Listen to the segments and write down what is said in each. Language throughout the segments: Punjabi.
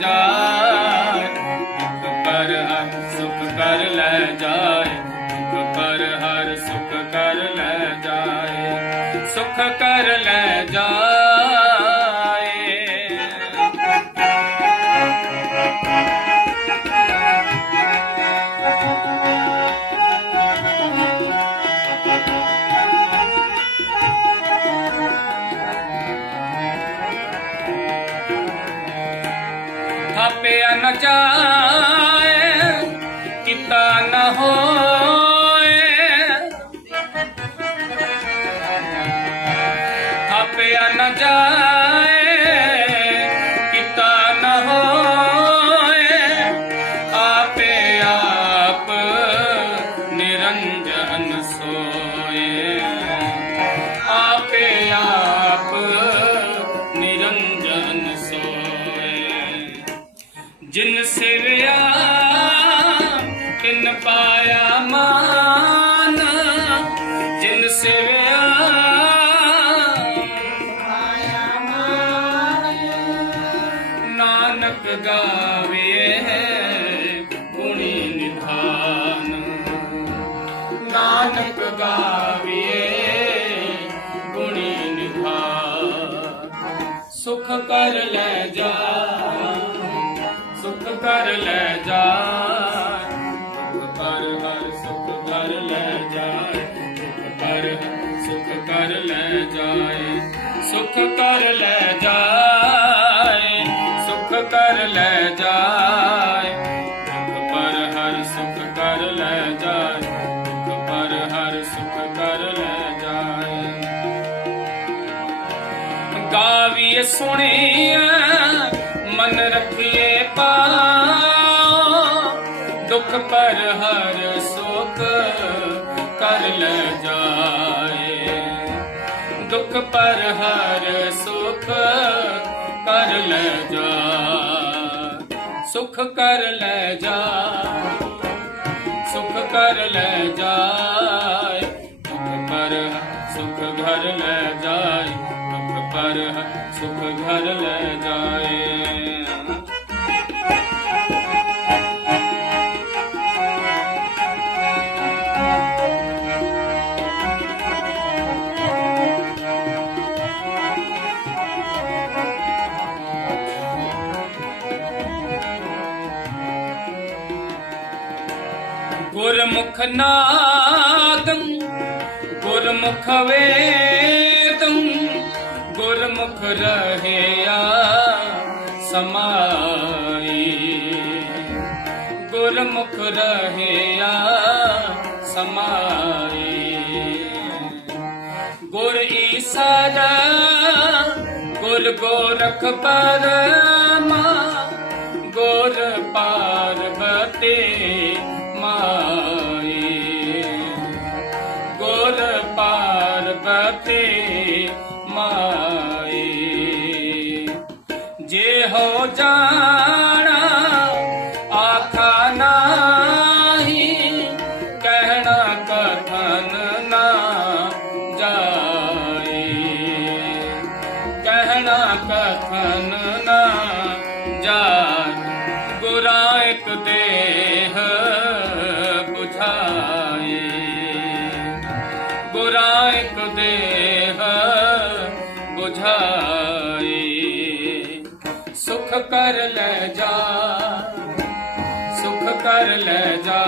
ਜਾਏ ਦੁੱਖ ਪਰ ਹਰ ਸੁਖ ਕਰ ਲੈ ਜਾਏ ਦੁੱਖ ਪਰ ਹਰ ਸੁਖ ਕਰ ਲੈ ਜਾਏ, ਸੁਖ ਕਰ ਲੈ ਜਾਏ। ਥਾਪਿਆ ਨ ਜਾਏ ਕੀਤਾ ਨ ਹੋਏ। ਥਾਪਿਆ ਨ ਜਾਏ ਜਿਨ ਸਿਵਿਆ, ਤਿਨ ਪਾਇਆ ਮਾਨ। ਜਿਨ ਸਿਵਿਆ, ਨਾਨਕ ਗਾਵੇ ਗੁਣੀ ਨਿਧਾਨ। ਨਾਨਕ ਗਾਵੇ ਗੁਣੀ ਨਿਧਾਨ। ਸੁਖ ਕਰ ਲੈ ਜਾ ਸੁਖ ਕਰ ਲੈ ਜਾ ਸੁਖ ਕਰ ਹਰ ਸੁਖ ਕਰ ਲੈ ਜਾਏ। ਸੁਖ ਕਰ ਸੁਖ ਕਰ ਲੈ ਜਾਏ। ਸੁਖ ਕਰ ਲੈ ਜਾਏ। ਸੁਖ ਕਰ ਲੈ ਜਾਏ। ਸੁਖ ਪਰ ਹਰ ਸੁਖ ਕਰ ਲੈ ਜਾਏ। ਸੁਖ ਪਰ ਹਰ ਸੁਖ ਕਰ ਲੈ ਜਾਏ। ਗਾਵੀਏ ਸੁਣੀਏ ਪਾਉ ਦੁੱਖ ਪਰ ਹਰ ਸੁਖ ਕਰ ਲੈ ਜਾਏ। ਦੁੱਖ ਪਰ ਹਰ ਸੁਖ ਕਰ ਲੈ ਜਾ ਸੁਖ ਕਰ ਲੈ ਜਾ ਸੁਖ ਕਰ ਲੈ ਜਾਏ। ਦੁੱਖ ਪਰ ਸੁਖ ਘਰ ਲੈ ਜਾਏ, ਦੁੱਖ ਪਰ ਸੁਖ ਘਰ ਲੈ ਜਾਏ। ਗੁਰਮੁਖ ਨਾਦੰ, ਗੁਰਮੁਖ ਵੇਦੰ, ਗੁਰਮੁਖ ਰਹਿਆ ਸਮਾਈ। ਗੁਰਮੁਖ ਰਹਿਆ ਸਮਾਈ। ਗੁਰ ਈਸਰ, ਗੁਰ ਗੋਰਖ ਪਰਮਾ, ਗੁਰ ਪਾਰਬਤੀ ਪਾਰਬਤੀ ਮਾਈ ਜੇ ਹੋ ਜਾਣਾ ਆਖਾ ਨਾਹੀ, ਕਹਿਣਾ ਕਥਨ ਨਾ ਜਾਏ। ਕਹਿਣਾ ਕਥਨ ਨਾ ਜਾਏ। ਗੁਰਾਂ ਇੱਕ ਦੇਹ ਗੁਰਾਂ ਇੱਕ ਦੇਹ 부ਝਾਏ ਸੁਖ ਕਰ ਲੈ ਜਾ ਸੁਖ ਕਰ ਲੈ ਜਾ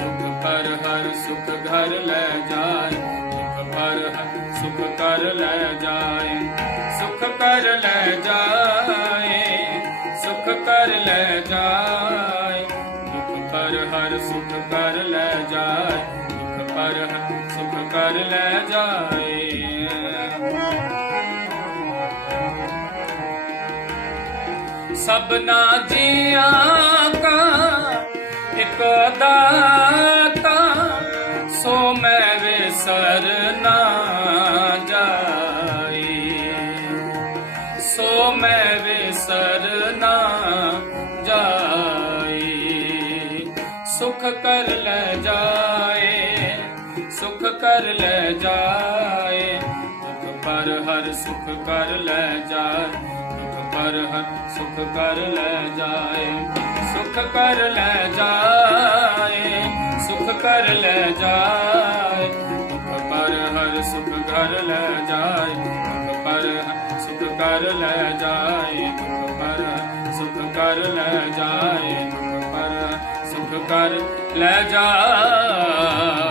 ਦੁੱਖ ਪਰ ਹਰ ਸੁਖ ਘਰ ਲੈ ਜਾਏ ਦੁੱਖ ਪਰ ਹਰ ਸੁਖ ਕਰ ਲੈ ਜਾਏ ਸੁਖ ਕਰ ਲੈ ਜਾਏ ਸੁਖ ਕਰ ਲੈ ਜਾਏ ਦੁੱਖ ਪਰ ਹਰ ਸੁਖ ਕਰ ਲੈ ਜਾਏ ਦੁੱਖ ਪਰ ਹਰ ਸੁਖ ਕਰ ਲੈ ਜਾਏ। ਸਭਨਾ ਜੀਆਂ ਕਾ ਇਕ ਦਾਤਾ, ਸੋ ਮੈਂ ਵਿਸਰ ਨਾ ਜਾਈ ਸੋ ਮੈਂ ਵਿਸਰ ਨਾ ਜਾਈ ਸੁਖ ਕਰ ਲੈ ਜਾਏ। ਸੁਖ ਕਰ ਲੈ ਜਾਏ ਦੁੱਖ ਪਰ ਹਰ ਸੁਖ ਕਰ ਲੈ ਜਾਏ ਦੁੱਖ ਪਰ ਹਰ ਸੁਖ ਕਰ ਲੈ ਜਾਏ ਸੁਖ ਕਰ ਲੈ ਜਾਏ ਸੁਖ ਕਰ ਲੈ ਜਾਏ ਦੁਖ ਪਰ ਹਰ ਸੁਖ ਕਰ ਲੈ ਜਾਏ ਦੁਖ ਪਰ ਹਰ ਸੁਖ ਕਰ ਲੈ ਜਾਏ ਦੁਖ ਪਰ ਹਰ ਸੁਖ ਕਰ ਲੈ ਜਾਏ ਦੁਖ ਪਰ ਹਰ ਸੁਖ ਕਰ ਲੈ ਜਾਏ